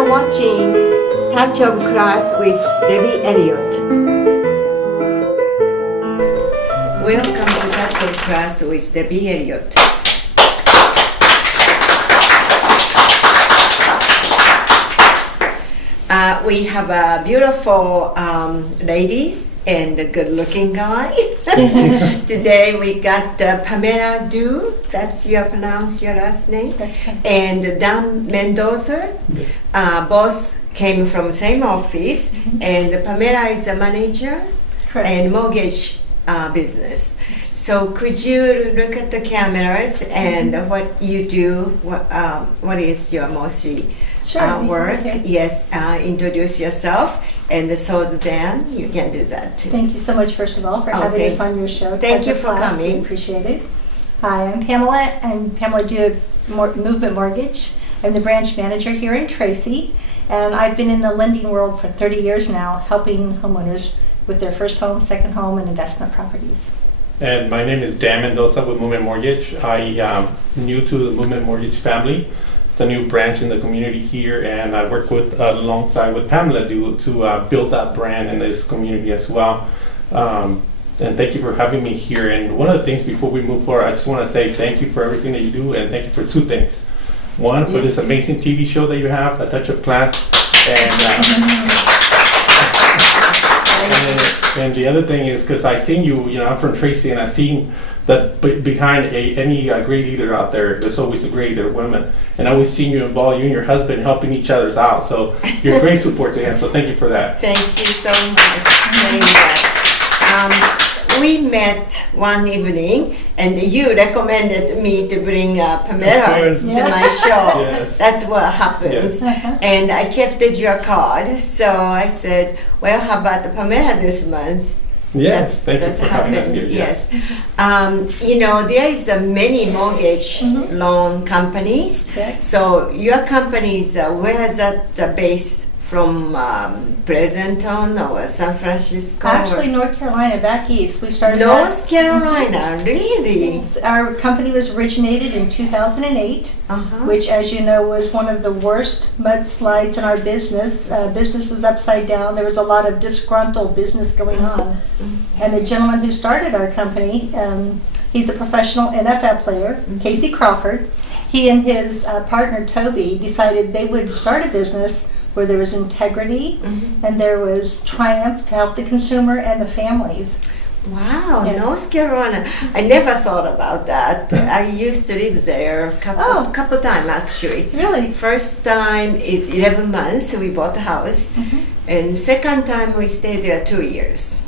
are watching Touch of Class with Debbie Elliott. Welcome to Touch of Class with Debbie Elliott. We have beautiful ladies and good-looking guys. Today we got Pamela Dew, that's your last name, and Dan Mendosa. Both came from same office, and Pamela is a manager. Correct. And mortgage business. So could you look at the cameras and what you do? What is your mostly work? Okay. Yes, introduce yourself, and so then you can do that too. Thank you so much, first of all, for having us on your show. Thank you Touch of for Class. coming. We appreciate it. Hi, I'm Pamela. I'm Pamela Dew, Movement Mortgage. I'm the branch manager here in Tracy, and I've been in the lending world for 30 years now, helping homeowners with their first home, second home, and investment properties. And my name is Dan Mendosa with Movement Mortgage. I am new to the Movement Mortgage family. It's a new branch in the community here, and I work alongside with Pamela Dew to build that brand in this community as well. And thank you for having me here. And one of the things before we move forward, I just want to say thank you for everything that you do, and thank you for two things. One, for this amazing TV show that you have, A Touch of Class, and the other thing is because I seen you, I'm from Tracy, and I've seen that behind any great leader out there's always a great leader, women, and I always seen you involved, you and your husband helping each other out. So you're a great support to him. So thank you for that. Thank you so much. Thank you. We met one evening, and you recommended me to bring Pamela to my show. Yes. That's what happened. Yes. And I kept your card, so I said, well, how about the Pamela this month? Yes, thank you That's for having us happens, here. yes. There is many mortgage loan companies. Correct. So your company is, where is that based from, Pleasanton or San Francisco? Actually, North Carolina, back east. We started North Carolina, really? Our company was originated in 2008, which, as you know, was one of the worst mudslides in our business. Business was upside down. There was a lot of disgruntled business going on. And the gentleman who started our company, he's a professional NFL player, Casey Crawford. He and his partner, Toby, decided they would start a business where there was integrity and there was triumph to help the consumer and the families. Wow, Yes. North Carolina. I never thought about that. I used to live there a couple times actually. Really? First time is 11 months, we bought a house. And second time we stayed there 2 years.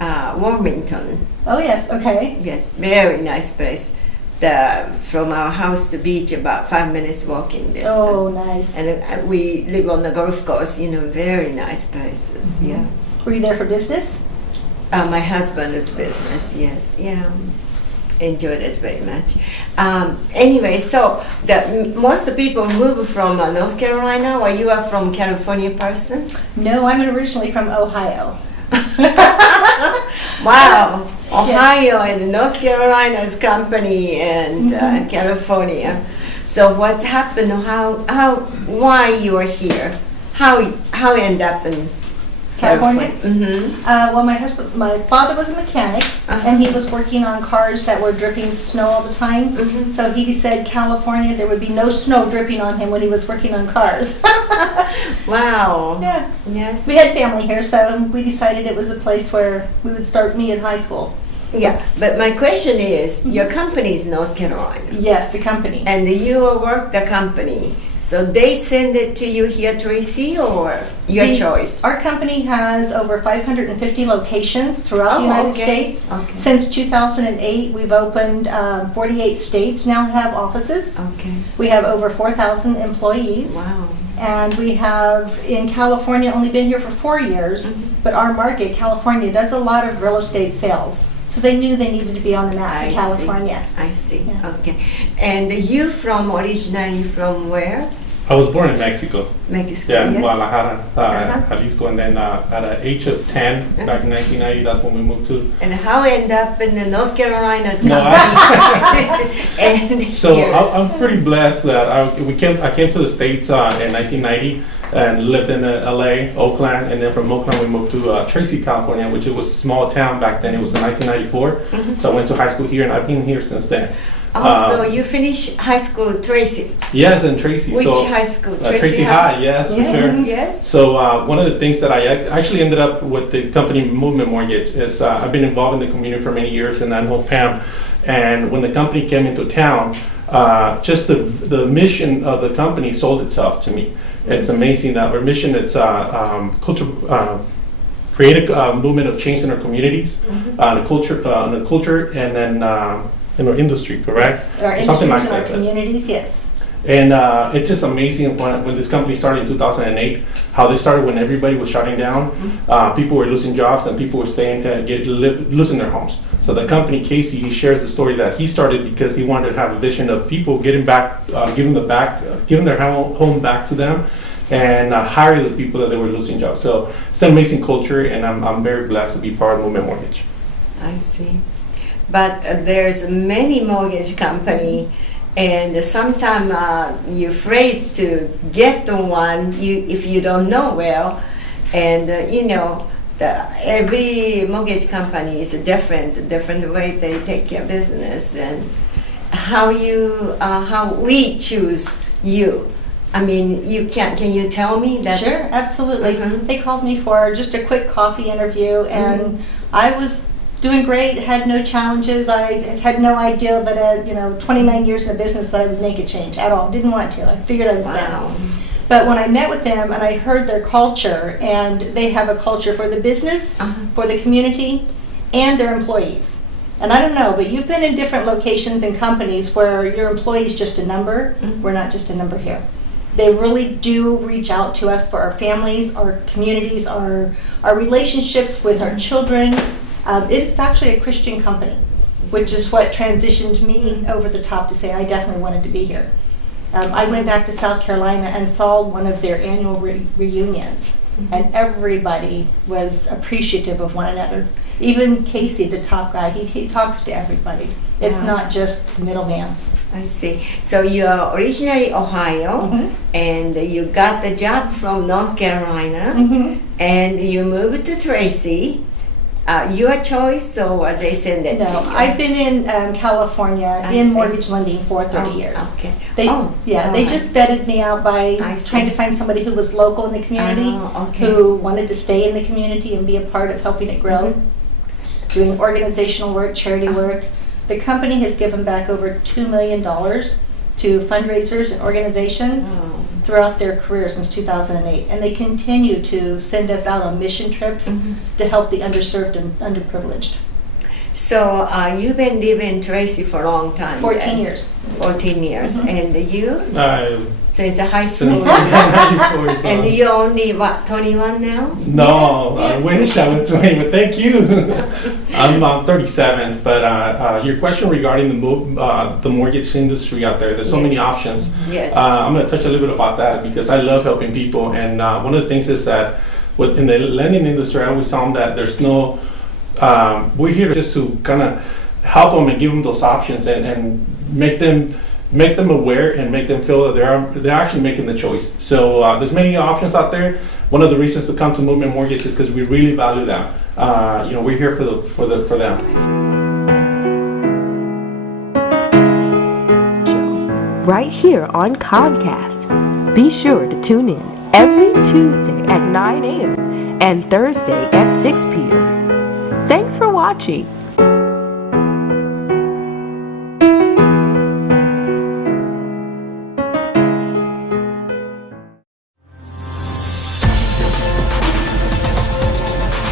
Wilmington. Oh, yes, okay. Yes, very nice place. From our house to beach, about 5 minutes walking distance. Oh, nice. And we live on the golf course, very nice places, yeah. Were you there for business? My husband's business, yes, yeah. Enjoyed it very much. Anyway, so most people move from North Carolina, or you are from California person? No, I'm originally from Ohio. Wow, Ohio and North Carolina's company and California. So what happened? Why you are here? How end up in California? Mm-hmm. Well, my father was a mechanic, and he was working on cars that were dripping snow all the time. So he said California, there would be no snow dripping on him when he was working on cars. Wow. Yeah. Yes. We had family here, so we decided it was a place where we would start me in high school. Yeah, but my question is, your company is North Carolina. Yes, the company. And you work the company. So they send it to you here, Tracy, or your choice? Our company has over 550 locations throughout the United States. Okay. Since 2008, we've opened 48 states now have offices. Okay. We have over 4,000 employees. Wow. And we have, in California, only been here for 4 years, but our market, California, does a lot of real estate sales. So they knew they needed to be on the map in California. I see. Yeah. Okay. And you originally from where? I was born in Mexico. Mexico, Yeah, yes. Guadalajara, Jalisco, and then at the age of 10, back in 1990, that's when we moved to. And how end up in the North Carolina's No, company? And So years. I'm pretty blessed that I came to the States in 1990 and lived in LA, Oakland, and then from Oakland we moved to Tracy, California, which it was a small town back then. It was in 1994. So I went to high school here, and I've been here since then. So you finished high school, Tracy. Yes, in Tracy. Which so, high school? Tracy High, yes, for sure. Yes. So one of the things that I actually ended up with the company Movement Mortgage is I've been involved in the community for many years, and I know Pam. And when the company came into town, just the mission of the company sold itself to me. It's amazing that our mission, it's create a movement of change in our communities, the culture, and then in our industry, correct? Our industries and our communities, yes. And it's just amazing when this company started in 2008, how they started when everybody was shutting down. People were losing jobs and people were losing their homes. So the company, Casey, he shares the story that he started because he wanted to have a vision of people getting back, giving their home back to them, and hire the people that they were losing jobs. So it's an amazing culture, and I'm very blessed to be part of Movement Mortgage. I see. But there's many mortgage company, and sometimes you're afraid to get the one if you don't know well, and every mortgage company is different ways they take care of business, and how we choose you. I mean, can you tell me that? Sure, absolutely. They called me for just a quick coffee interview, and I was doing great, had no challenges. I had no idea that at 29 years in the business that I would make a change at all. Didn't want to. I figured I was down. But when I met with them and I heard their culture, and they have a culture for the business, for the community, and their employees. And I don't know, but you've been in different locations and companies where your employee is just a number. We're not just a number here. They really do reach out to us for our families, our communities, our relationships with our children. It's actually a Christian company, which is what transitioned me over the top to say I definitely wanted to be here. I went back to South Carolina and saw one of their annual reunions, and everybody was appreciative of one another. Even Casey, the top guy, he talks to everybody. It's not just the middleman. I see. So you're originally Ohio, and you got the job from North Carolina, and you moved to Tracy. Your choice, or they send it to you? I've been in California in mortgage lending for 30 years. Okay. They just vetted me out by trying to find somebody who was local in the community, who wanted to stay in the community and be a part of helping it grow, doing organizational work, charity work. The company has given back over $2 million to fundraisers and organizations throughout their career since 2008, and they continue to send us out on mission trips to help the underserved and underprivileged. So you've been living in Tracy for a long time. 14 years. 14 years, and you? Since high Since school. 94, so. And you're only 21 now? No, I wish I was 20, but thank you. I'm 37, but your question regarding the mortgage industry out there, there's so many options. Yes. I'm going to touch a little bit about that because I love helping people, and one of the things is that in the lending industry, I always tell them that there's no, we're here just to kind of help them and give them those options and make them aware and make them feel that they're actually making the choice. So there's many options out there. One of the reasons to come to Movement Mortgage is because we really value them. We're here for them. Right here on Comcast. Be sure to tune in every Tuesday at 9 a.m. and Thursday at 6 p.m. Thanks for watching.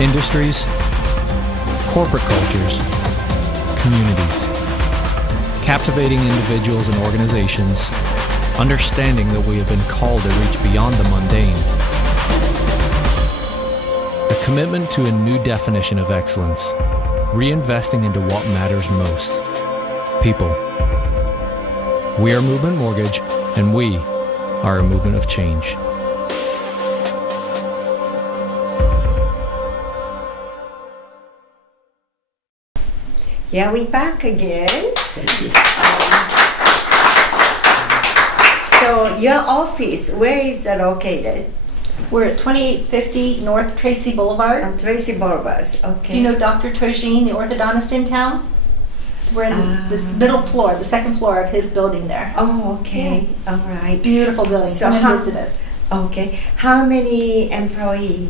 Industries, corporate cultures, communities, captivating individuals and organizations, understanding that we have been called to reach beyond the mundane. A commitment to a new definition of excellence, reinvesting into what matters most, people. We are Movement Mortgage, and we are a movement of change. Yeah, we back again. Thank you. So your office, where is it located? We're at 2850 North Tracy Boulevard. On Tracy Boulevard. Okay. Do you know Dr. Trojane, the orthodontist in town? We're in this middle floor, the second floor of his building there. Oh, okay. All right. Beautiful building. So Come how- and visit us. Okay. How many employees?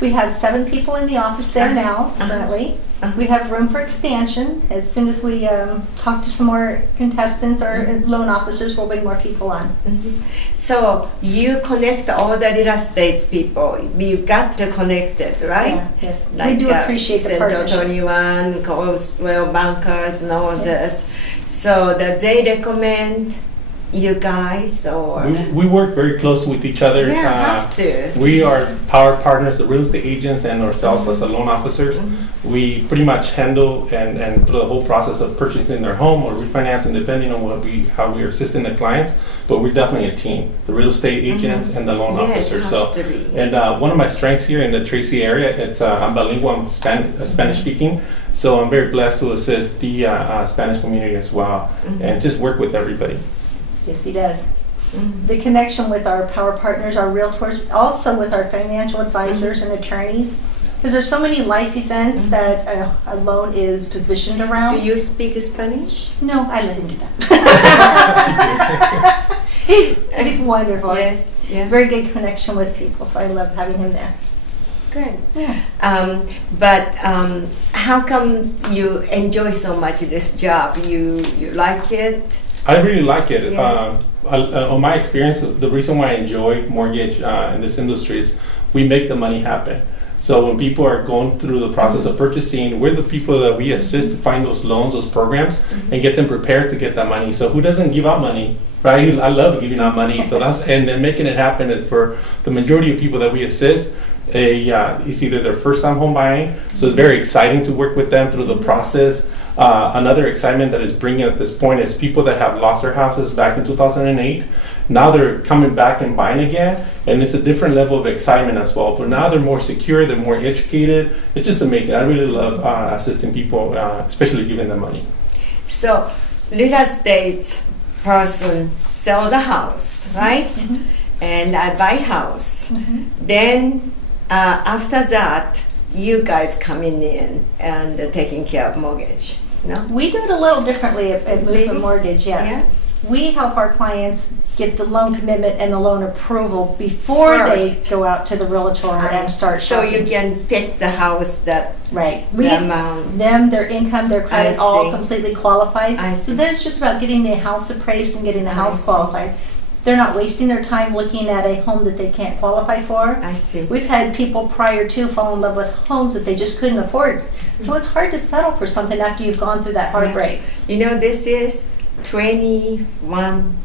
We have 7 people in the office there now, Uh-huh. currently. Uh-huh. We have room for expansion. As soon as we talk to some more contestants or loan officers, we'll bring more people on. So you connect all the real estate people. You got to connect it, right? Yeah, yes. We do appreciate the Central partnership. 21, Coastal bankers and all this. So that they recommend you guys or We work very close with each other. have to. We are power partners, the real estate agents and ourselves as the loan officers. We pretty much handle and through the whole process of purchasing their home or refinancing, depending on how we are assisting the clients. But we're definitely a team, the real estate agents and the loan Yes, officers. has to be. And one of my strengths here in the Tracy area, I'm bilingual, I'm Spanish speaking. So I'm very blessed to assist the Spanish community as well and just work with everybody. Yes, he does. The connection with our power partners, our realtors, also with our financial advisors and attorneys, because there's so many life events that a loan is positioned around. Do you speak Spanish? No, I let him do that. he's wonderful. Yes. Yeah. Very good connection with people, so I love having him there. Good. Yeah. But how come you enjoy so much this job? You like it? I really like it. Yes. On my experience, the reason why I enjoy mortgage in this industry is we make the money happen. So when people are going through the process of purchasing, we're the people that we assist to find those loans, those programs, and get them prepared to get that money. So who doesn't give out money, right? I love giving out money. So and then making it happen is for the majority of people that we assist. It's either their first time home buying, so it's very exciting to work with them through the process. Another excitement that is bringing at this point is people that have lost their houses back in 2008. Now they're coming back and buying again, and it's a different level of excitement as well. But now they're more secure, they're more educated. It's just amazing. I really love assisting people, especially giving them money. So real estate person sell the house, right? And I buy house. Then after that, you guys coming in and taking care of mortgage. No? We do it a little differently at Maybe? Movement Mortgage, yes. Yes. We help our clients get the loan commitment and the loan approval before First. they go out to the realtor and start So shopping. you can pick the house that Right. the amount. Them, their income, their credit, I all see. completely qualified. I So see. then it's just about getting the house appraised and getting the I house see. qualified. They're not wasting their time looking at a home that they can't qualify for. I see. We've had people prior to fall in love with homes that they just couldn't afford. So it's hard to settle for something after you've gone through that heartbreak. You know, this is 21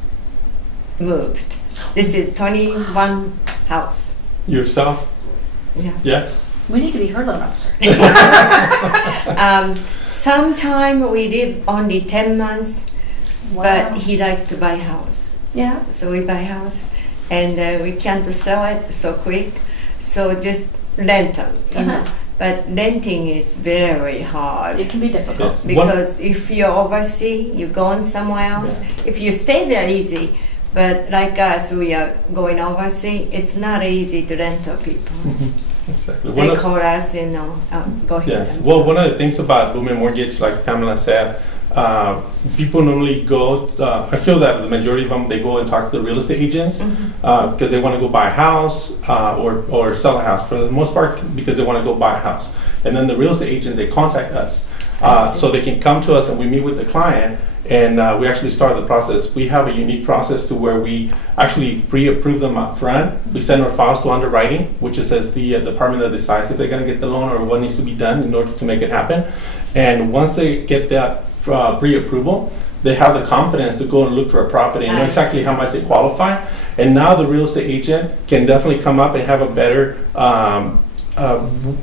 moved. This is 21 house. Yourself? Yeah. Yes. We need to be her loan officer. Sometime we live only 10 months, Wow. but he liked to buy house. Yeah. So we buy house, and we can't sell it so quick. So just rent them, you know. But renting is very hard. It can be difficult. Yes. Because if you're overseas, you're going somewhere else. If you stay there, easy. But like us, we are going overseas. It's not easy to rent to people. Exactly. They call us, you know, go ahead. Yes. I'm Well, sorry. one of the things about Movement Mortgage, like Pamela said, people normally go, I feel that the majority of them, they go and talk to the real estate agents because they want to go buy a house or sell a house. For the most part, because they want to go buy a house. And then the real estate agents, they contact us. So they can come to us and we meet with the client and we actually start the process. We have a unique process to where we actually pre-approve them up front. We send our files to underwriting, which is as the department that decides if they're going to get the loan or what needs to be done in order to make it happen. And once they get that pre-approval, they have the confidence to go and look for a property and know exactly how much they qualify. And now the real estate agent can definitely come up and have a better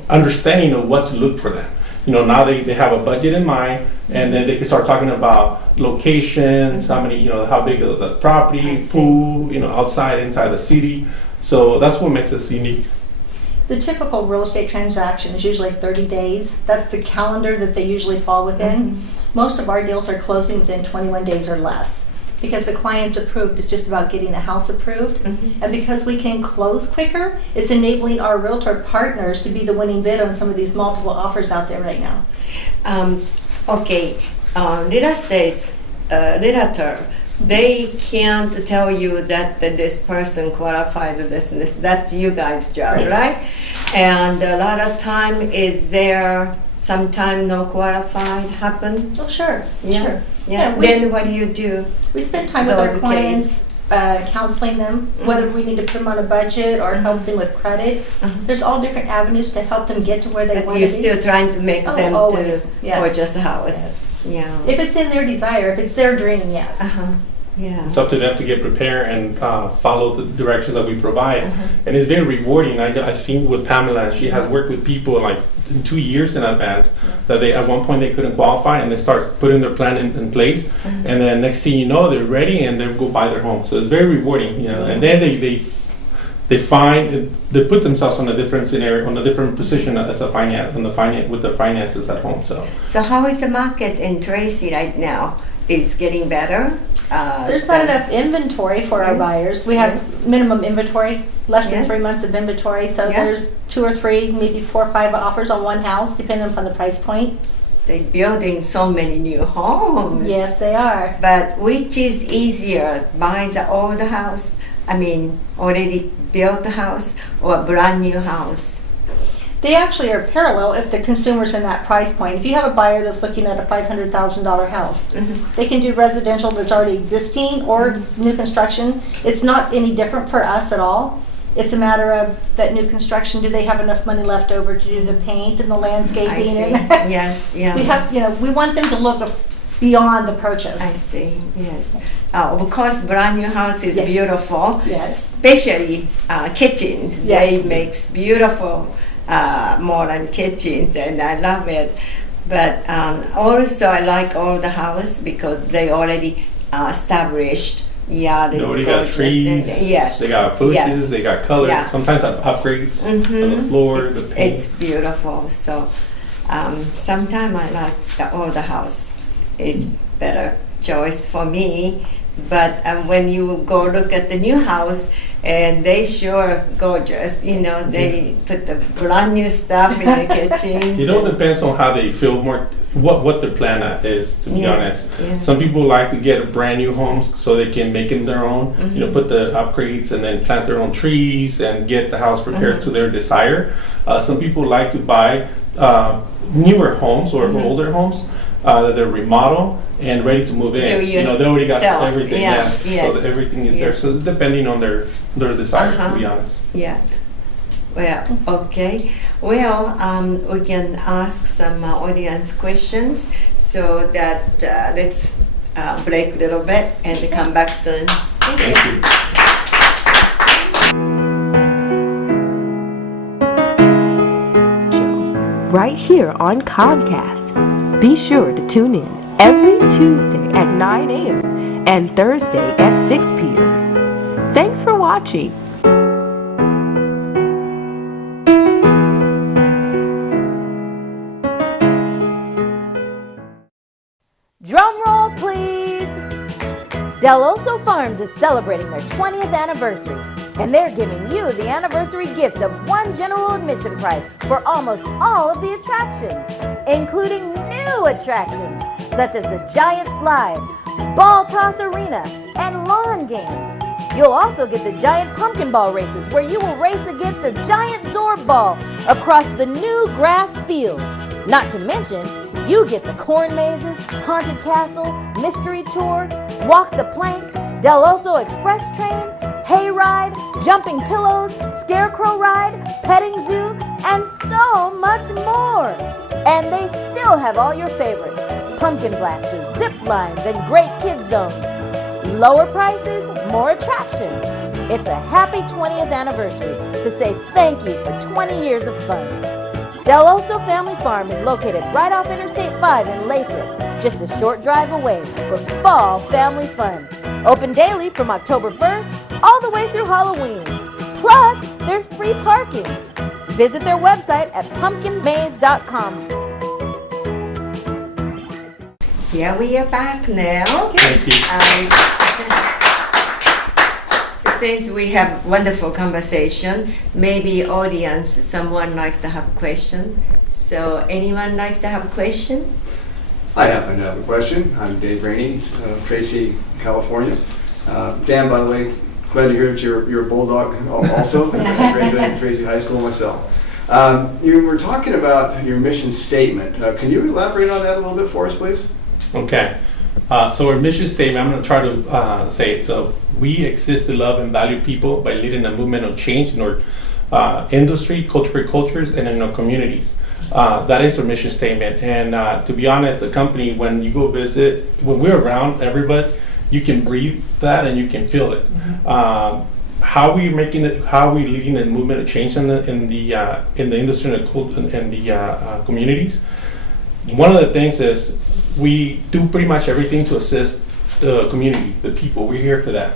understanding of what to look for them. now they have a budget in mind, and then they can start talking about locations, how many, how big of the property, pool, outside, inside the city. So that's what makes us unique. The typical real estate transaction is usually 30 days. That's the calendar that they usually fall within. Most of our deals are closing within 21 days or less, because the client's approved. It's just about getting the house approved. And because we can close quicker, it's enabling our realtor partners to be the winning bid on some of these multiple offers out there right now. Okay, real estate realtor, they can't tell you that this person qualified to this and this. That's you guys' job, right? And a lot of time, is there sometime no qualified happen? Oh, sure. Yeah. Yeah, Then what do? We spend time with our clients, counseling them, whether we need to put them on a budget or help them with credit. There's all different avenues to help them get to where they want to be. You're still trying to make them always. to Yes. purchase a house. Yeah. If it's in their desire, if it's their dream, yes. Yeah. It's up to them to get prepared and follow the directions that we provide. And it's very rewarding. I've seen with Pamela, she has worked with people like in 2 years in advance that they at one point they couldn't qualify, and they start putting their plan in place. And then next thing you know, they're ready and they go buy their home. So it's very rewarding, And then they find they put themselves on a different scenario, on a different position as a with the finances at home. So how is the market in Tracy right now? It's getting better. There's not enough inventory for our buyers. We have minimum inventory, less than 3 months of inventory. So there's 2 or 3, maybe 4 or 5 offers on one house, depending upon the price point. They're building so many new homes. Yes, they are. But which is easier, buy the old house, already built house, or a brand new house? They actually are parallel if the consumer's in that price point. If you have a buyer that's looking at a $500,000 house, they can do residential that's already existing or new construction. It's not any different for us at all. It's a matter of that new construction, do they have enough money left over to do the paint and the landscaping? I see. And Yes, yeah. we have, we want them to look beyond the purchase. I see, yes. Of course, brand new house is beautiful. Yes. Especially kitchens. Yes. They makes beautiful modern kitchens, and I love it. But also I like all the house because they already established. Yeah, they already got trees. Yes, they got bushes. They got colors. Yeah. Sometimes upgrades on the floor. The paint. It's beautiful. So sometimes I like the older house. Is better choice for me. But when you go look at the new house, and they sure gorgeous, they put the brand new stuff in the kitchen. It depends on how they feel more, what their plan is, to be honest. Yeah. Some people like to get brand new homes so they can make it their own, put the upgrades and then plant their own trees and get the house prepared to their desire. Some people like to buy newer homes or older homes that they're remodeled and ready to move in. They already got everything. Yes. So that everything is there. So depending on their desire, to be honest. Yeah. Well, okay. Well, we can ask some audience questions. So that let's break a little bit and come back soon. Thank you. Right here on Comcast. Be sure to tune in every Tuesday at 9 a.m. and Thursday at 6 p.m. Thanks for watching. Drum roll, please. Del Oso Farms is celebrating their 20th anniversary, and they're giving you the anniversary gift of 1 general admission price for almost all of the attractions, including new attractions such as the Giant Slide, Ball Toss Arena, and lawn games. You'll also get the Giant Pumpkin Ball races, where you will race against the Giant Zorb Ball across the new grass field. Not to mention, you get the corn mazes, haunted castle, mystery tour, walk the plank, Del Oso Express train, hay ride, jumping pillows, scarecrow ride, petting zoo, and so much more. And they still have all your favorites: pumpkin blasters, zip lines, and great kids zones. Lower prices, more attraction. It's a happy 20th anniversary to say thank you for 20 years of fun. Del Oso Family Farm is located right off Interstate 5 in Lathrop, just a short drive away for fall family fun. Open daily from October 1st all the way through Halloween. Plus, there's free parking. Visit their website at pumpkinmaze.com. Yeah, we are back now. Thank you. Since we have wonderful conversation, maybe audience, someone like to have a question. So anyone like to have a question? I happen to have a question. I'm Dave Rainey, Tracy, California. Dan, by the way, glad to hear that you're a Bulldog also. I graduated in Tracy High School myself. You were talking about your mission statement. Can you elaborate on that a little bit for us, please? Okay. So our mission statement, I'm going to try to say it. So we exist to love and value people by leading a movement of change in our industry, cultures, and in our communities. That is our mission statement. And to be honest, the company, when you go visit, when we're around everybody, you can breathe that and you can feel it. How we making it? How we leading a movement of change in the industry and the communities? One of the things is we do pretty much everything to assist the community, the people. We're here for that.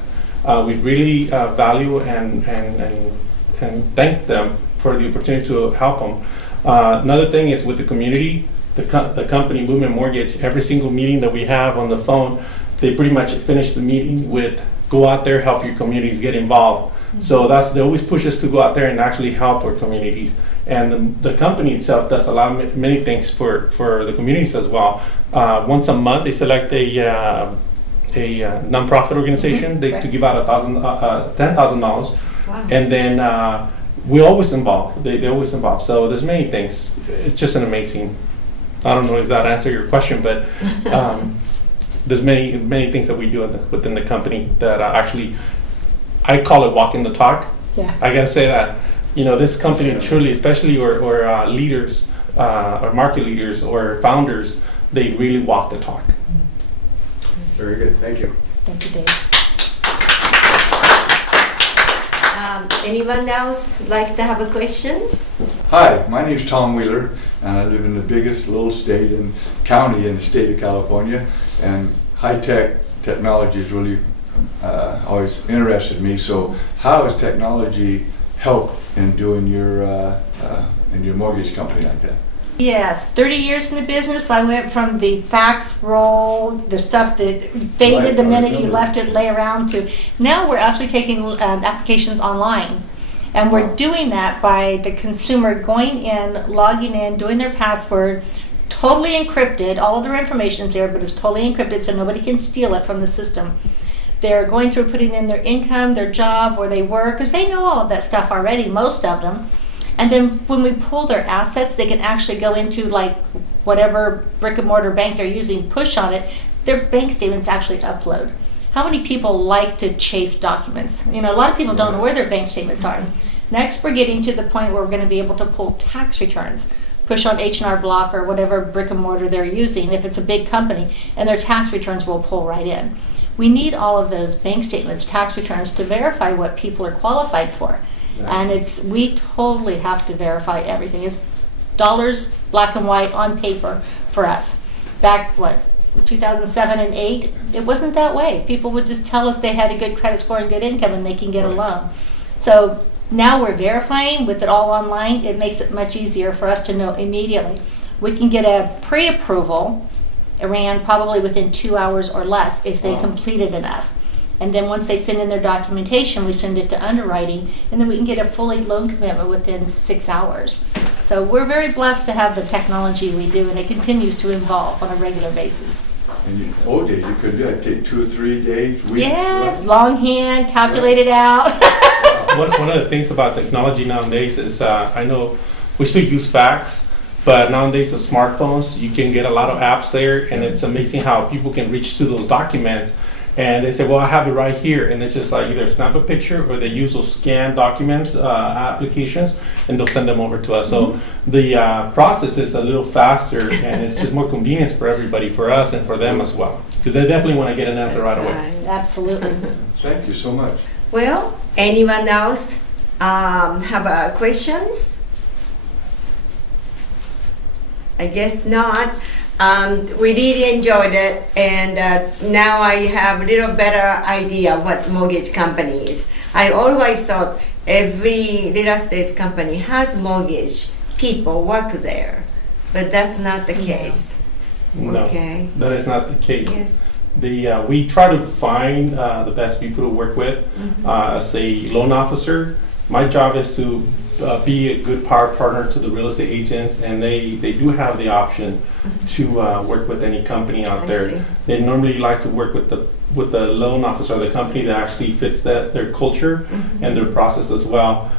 We really value and thank them for the opportunity to help them. Another thing is with the community, the company Movement Mortgage, every single meeting that we have on the phone, they pretty much finish the meeting with, go out there, help your communities, get involved. So they always push us to go out there and actually help our communities. And the company itself does a lot of many things for the communities as well. Once a month, they select a nonprofit organization to give out $10,000, Wow. and then we always involve. They always involve. So there's many things. It's just an amazing. I don't know if that answered your question, but there's many things that we do within the company that actually, I call it walking the talk. Yeah. I gotta say that. This company truly, especially or leaders, or market leaders or founders, they really walk the talk. Very good. Thank you. Thank you, Dave. Anyone else like to have a questions? Hi, my name is Tom Wheeler, and I live in the biggest little state and county in the state of California. And high-tech technology has really always interested me. So, how has technology helped in doing your mortgage company like that? Yes, 30 years in the business. I went from the fax roll, the stuff that faded Right, the I minute you remember. left it lay around, to now we're actually taking applications online. And we're doing that by the consumer going in, logging in, doing their password, totally encrypted. All of their information is there, but it's totally encrypted so nobody can steal it from the system. They're going through putting in their income, their job, where they work, because they know all of that stuff already, most of them. And then when we pull their assets, they can actually go into like whatever brick and mortar bank they're using, push on it, their bank statements actually upload. How many people like to chase documents? A lot of people don't know where their bank statements are. Next, we're getting to the point where we're going to be able to pull tax returns. Push on H&R Block or whatever brick and mortar they're using, if it's a big company, and their tax returns will pull right in. We need all of those bank statements, tax returns to verify what people are qualified for. And we totally have to verify everything. It's dollars, black and white, on paper for us. Back, 2007 and 8, it wasn't that way. People would just tell us they had a good credit score and good income and they can get a loan. So now we're verifying with it all online. It makes it much easier for us to know immediately. We can get a pre-approval, ran probably within 2 hours or less if they completed enough. And then once they send in their documentation, we send it to underwriting, and then we can get a fully loan commitment within 6 hours. So we're very blessed to have the technology we do, and it continues to evolve on a regular basis. In the old days, you could do it, take 2 or 3 days, weeks. Yes, longhand, calculate it out. One of the things about technology nowadays is, I know we still use fax, but nowadays the smartphones, you can get a lot of apps there, and it's amazing how people can reach to those documents. And they say, well, I have it right here. And it's just like either snap a picture or they use those scanned documents, applications, and they'll send them over to us. So the process is a little faster, and it's just more convenience for everybody, for us and for them as well. Because they definitely want to get an answer right away. Absolutely. Thank you so much. Well, anyone else have questions? I guess not. We really enjoyed it, and now I have a little better idea what mortgage company is. I always thought every real estate company has mortgage people work there, but that's not the case. No, Okay. that is not the case. Yes. We try to find the best people to work with. As a loan officer, my job is to be a good power partner to the real estate agents, and they do have the option to work with any company out I there. see. They normally like to work with the loan officer, the company that actually fits their culture and their process as well.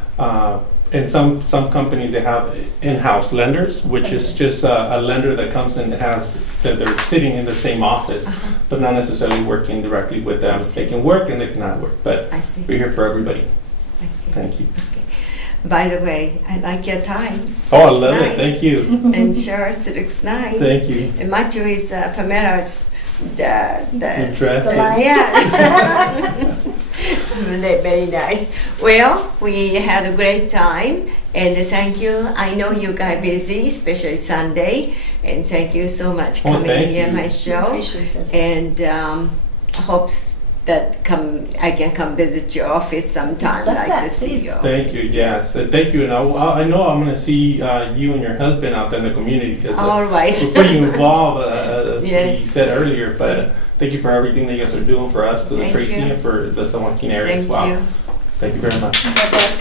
And some companies, they have in-house lenders, which is just a lender that comes in that they're sitting in the same office, but not necessarily working directly with them. They can work and they cannot work, but I see. we're here for everybody. I see. Thank you. Okay. By the way, I like your tie. Oh, I It's love nice. it. Thank you. And shirts, it looks nice. Thank you. And match with Pamela's the Good dress. The line. yeah. They're very nice. Well, we had a great time, and thank you. I know you guys busy, especially Sunday, and thank you so much Oh, coming thank here you. my show. Appreciate this. And hope that I can come visit your office sometime. Love Like that, to see please. you. Thank you. Yes, and thank you. And I know I'm going to see you and your husband out there in the community because All right. we're pretty involved, as Yes. you said earlier. But Yes. thank you for everything that you guys are doing for us, for the Thank Tracy, you. and for the San Joaquin area as Thank well. you. Thank you very much. God bless.